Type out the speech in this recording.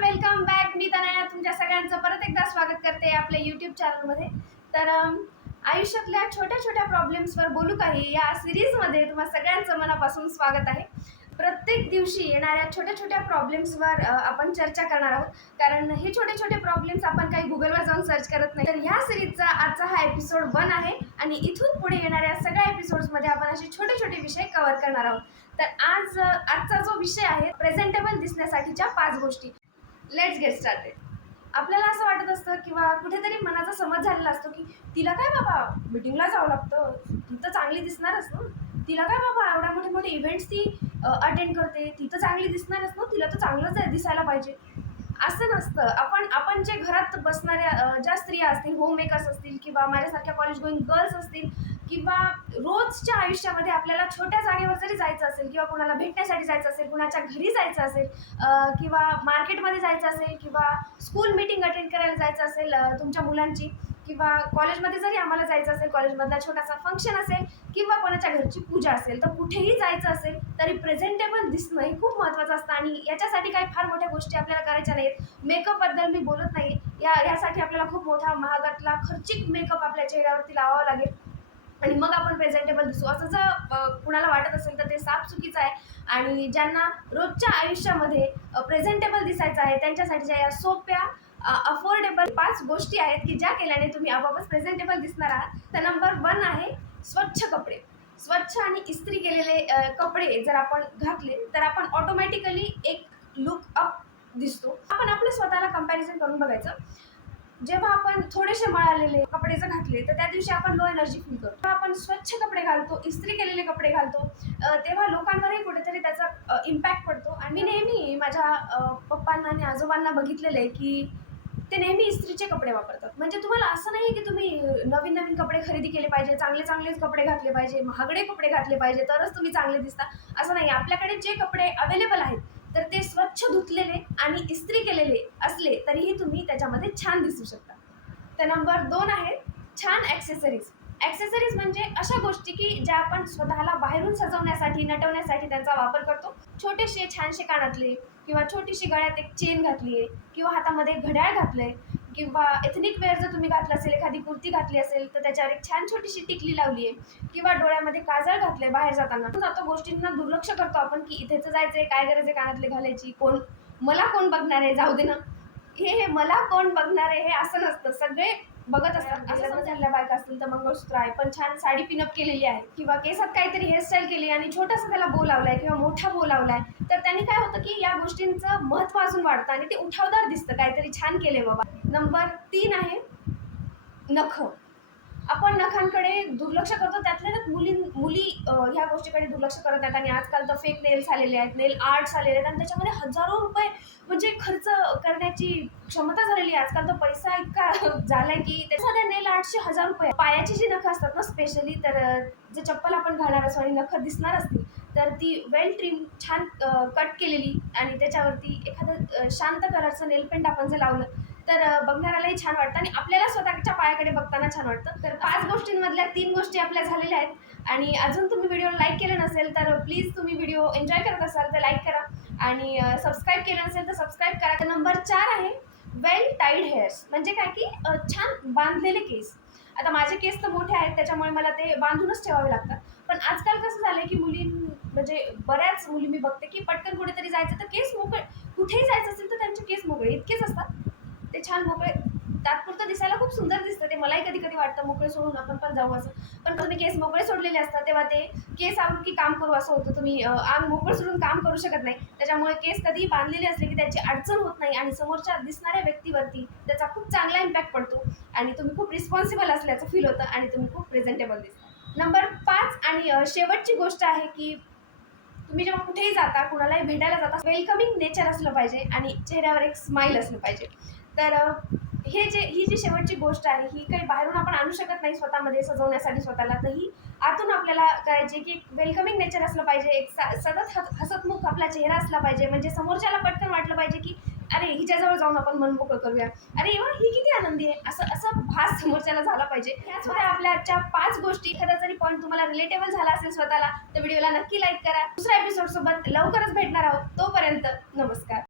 Welcome back मी तनया तुमच्या सगळ्यांचं परत एकदा स्वागत करते आपल्या यूट्यूब चॅनलमध्ये तर आयुष्यातल्या छोट्या छोट्या प्रॉब्लेम्सवर बोलू काही या सिरीजमध्ये तुम्हा सगळ्यांचं मनापासून स्वागत आहे. प्रत्येक दिवशी येणाऱ्या छोट्या छोट्या प्रॉब्लेम्सवर आपण चर्चा करणार आहोत. कारण हे छोटे छोटे प्रॉब्लेम्स आपण काही गुगलवर जाऊन सर्च करत नाही. तर ह्या सिरीजचा आजचा हा एपिसोड वन आहे आणि इथून पुढे येणाऱ्या सगळ्या एपिसोड्समध्ये आपण असे छोटे छोटे विषय कव्हर करणार आहोत. तर आज आजचा जो विषय आहे प्रेझेंटेबल दिसण्यासाठीच्या पाच गोष्टी. लेट्स गेट स्टार्टेड आपल्याला असं वाटत असतं किंवा कुठेतरी मनाचा समज झालेला असतो की तिला काय बाबा मिटिंगला जावं लागतं. ती तर चांगली दिसणारच ना. तिला काय बाबा एवढ्या मोठे मोठे इव्हेंट्स ती अटेंड करते. ती तर चांगली दिसणारच ना. तिला तर चांगलंच आहे दिसायला पाहिजे. असं नसतं. आपण आपण जे घरात बसणाऱ्या ज्या स्त्रिया असतील होम मेकर्स असतील किंवा माझ्यासारख्या कॉलेज गोईंग गर्ल्स असतील किंवा रोजच्या आयुष्यामध्ये आपल्याला छोट्या जागेवर जरी जायचं असेल किंवा कुणाला भेटण्यासाठी जायचं असेल कुणाच्या घरी जायचं असेल किंवा मार्केटमध्ये जायचं असेल किंवा स्कूल मीटिंग अटेंड करायला जायचं असेल तुमच्या मुलांची किंवा कॉलेजमध्ये जरी आम्हाला जायचं असेल कॉलेजमधला छोटासा फंक्शन असेल किंवा कोणाच्या घरची पूजा असेल तर कुठेही जायचं असेल तरी प्रेझेंटेबल दिसणं हे खूप महत्त्वाचं असतं. आणि याच्यासाठी काही फार मोठ्या गोष्टी आपल्याला करायच्या नाहीत मेकअपबद्दल मी बोलत नाही या यासाठी आपल्याला खूप मोठा महागातला खर्चिक मेकअप आपल्या चेहऱ्यावरती लावावा लागेल. आणि मग आपण प्रेझेंटेबल दिसू. असं जर कुणाला वाटत असेल तर ते साफ चुकीचं आहे. आणि ज्यांना रोजच्या आयुष्यामध्ये प्रेझेंटेबल दिसायचं आहे त्यांच्यासाठीच्या या सोप्या अफोर्डेबल पाच गोष्टी आहेत की ज्या केल्याने तुम्ही आपोआपच प्रेझेंटेबल दिसणार आहात तर नंबर वन आहे स्वच्छ कपडे. स्वच्छ आणि इस्त्री केलेले कपडे जर आपण घातले तर आपण ऑटोमॅटिकली एक लुक अप दिसतो. आपण आपलं स्वतःला कंपॅरिझन करून बघायचं. जेव्हा आपण थोडेसे मळालेले कपडे जर घातले तर त्या दिवशी आपण लो एनर्जी फील करतो. जेव्हा आपण स्वच्छ कपडे घालतो इस्त्री केलेले कपडे घालतो तेव्हा लोकांवरही कुठेतरी त्याचा इम्पॅक्ट पडतो. आणि मी नेहमी माझ्या पप्पांना आणि आजोबांना बघितलेलं आहे की ते नेहमी इस्त्रीचे कपडे वापरतात. म्हणजे तुम्हाला असं नाही की तुम्ही नवीन नवीन कपडे खरेदी केले पाहिजे चांगले चांगलेच कपडे घातले पाहिजे महागडे कपडे घातले पाहिजे तरच तुम्ही चांगले दिसता. असं नाही. आपल्याकडे जे कपडे अवेलेबल आहेत तर ते स्वच्छ धुतलेले आणि इस्त्री केलेले असले तरीही तुम्ही त्याच्यामध्ये छान दिसू शकता. तर नंबर दोन आहे छान ॲक्सेसरीज ॲक्सेसरीज म्हणजे अशा गोष्टी की ज्या आपण स्वतःला बाहेरून सजवण्यासाठी नटवण्यासाठी त्यांचा वापर करतो. छोटेसे छानसे कानातले किंवा छोटीशी गळ्यात एक चेन घातली आहे किंवा हातामध्ये घड्याळ घातलं आहे किंवा एथनिक वेअर जर तुम्ही घातलं असेल एखादी कुर्ती घातली असेल तर त्याच्यावर एक छान छोटीशी टिकली लावली आहे किंवा डोळ्यामध्ये काजळ घातलंय बाहेर जाताना. जातो गोष्टींना दुर्लक्ष करतो आपण की इथेच जायचंय काय गरज आहे कानातले घालायची कोण मला कोण बघणार आहे? जाऊ दे ना. हे हे मला कोण बघणार आहे? हे असं नसतं. सगळे बघत असतात. असं झालेल्या बायका असतील तर मंगळसूत्र आहे पण छान साडी पिनअप केलेली आहे. किंवा केसात काहीतरी हेअरस्टाईल केली आणि छोटासा त्याला बो लावलाय किंवा मोठा बो लावलाय तर त्यांनी काय होतं की या गोष्टींचं महत्त्व अजून वाढतं आणि ते उठावदार दिसतं. काहीतरी छान केले बाबा. नंबर तीन आहे नख. आपण नखांकडे दुर्लक्ष करतो अ, ह्या गोष्टीकडे दुर्लक्ष करत आहेत आणि आजकाल तर फेक नेल्स आलेले आहेत नेल आर्ट्स आलेले आहेत. आणि त्याच्यामध्ये हजारो रुपये म्हणजे खर्च करण्याची क्षमता झालेली आहे. आजकाल तर पैसा इतका झालाय की त्याच्यामध्ये नेल आर्टचे हजार रुपये पायाची जी नखं असतात ना स्पेशली तर जे चप्पल आपण घालणार असतो आणि नखं दिसणार असतील तर ती वेल ट्रिम छान कट केलेली आणि त्याच्यावरती एखादं शांत कलरचं नेल पेंट आपण जे लावलं तर बघणाऱ्यालाही छान वाटतं आणि आपल्याला स्वतःच्या पायाकडे बघताना छान वाटतं. तर पाच गोष्टींमधल्या तीन गोष्टी आपल्या झालेल्या आहेत. आणि अजून तुम्ही व्हिडिओ लाईक केलं नसेल तर प्लीज तुम्ही व्हिडिओ एन्जॉय करत असाल तर लाईक करा. आणि सबस्क्राईब केलं नसेल तर सबस्क्राईब करा. तर नंबर चार आहे वेल टाईड हेअर्स म्हणजे काय की छान बांधलेले केस. आता माझे केस तर मोठे आहेत त्याच्यामुळे मला ते बांधूनच ठेवावे लागतात. पण आजकाल कसं झालंय की मुली म्हणजे बऱ्याच मुली मी बघते की पटकन कुठेतरी जायचं तर केस मोकळे कुठेही जायचं असेल तर त्यांचे केस मोकळे इतकेच असतात. छान मोकळे तात्पुरतं दिसायला खूप सुंदर दिसतं. ते मलाही कधी कधी वाटतं मोकळे सोडून आपण पण जाऊ असं. पण तुम्ही केस मोकळे सोडलेले असतात तेव्हा ते केस आवरून की काम करू असं होतं. तुम्ही अं, मोकळं सोडून काम करू शकत नाही. त्याच्यामुळे केस कधीही बांधलेले असले की त्याची अडचण होत नाही आणि समोरच्या दिसणाऱ्या व्यक्तीवरती त्याचा खूप चांगला इम्पॅक्ट पडतो आणि तुम्ही खूप रिस्पॉन्सिबल असल्याचं फील होतं आणि तुम्ही खूप प्रेझेंटेबल दिसता. नंबर पाच आणि शेवटची गोष्ट आहे की तुम्ही जेव्हा कुठेही जाता कुणालाही भेटायला जाता वेलकमिंग नेचर असलं पाहिजे आणि चेहऱ्यावर एक स्माईल असलं पाहिजे. तर हे जे ही जी शेवटची गोष्ट आहे ही काही बाहेरून आपण आणू शकत नाही स्वतःमध्ये सजवण्यासाठी स्वतःला. तर ही आतून आपल्याला करायची की वेलकमिंग नेचर असलं पाहिजे एक सतत हस हसतमुख आपला चेहरा असला पाहिजे म्हणजे समोरच्याला पटकन वाटलं पाहिजे की अरे हिच्याजवळ जाऊन आपण मन मोकळं करूया. अरे वा ही किती आनंदी आहे. असं असं भास समोरच्याला झाला पाहिजे. होत्या आपल्या आजच्या पाच गोष्टी एखादा जरी पॉईंट तुम्हाला रिलेटेबल झाला असेल स्वतःला तर व्हिडिओला नक्की लाईक करा. दुसऱ्या एपिसोड सोबत लवकरच भेटणार आहोत. तोपर्यंत नमस्कार.